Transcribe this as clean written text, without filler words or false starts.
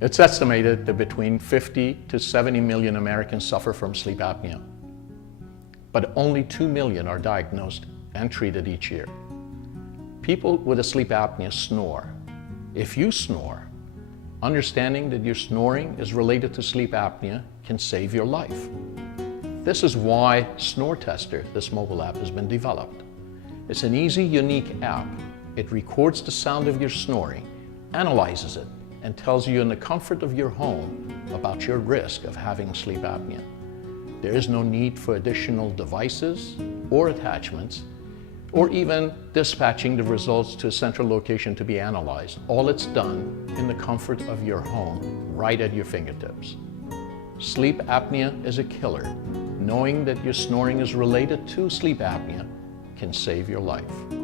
It's estimated that between 50 to 70 million Americans suffer from sleep apnea, but only 2 million are diagnosed and treated each year. People with a sleep apnea snore. If you snore, understanding that your snoring is related to sleep apnea can save your life. This is why Snore Tester, this mobile app, has been developed. It's an easy, unique app. It records the sound of your snoring, analyzes it, and tells you in the comfort of your home about your risk of having sleep apnea. There is no need for additional devices or attachments, or even dispatching the results to a central location to be analyzed. All it's done in the comfort of your home, right at your fingertips. Sleep apnea is a killer. Knowing that your snoring is related to sleep apnea can save your life.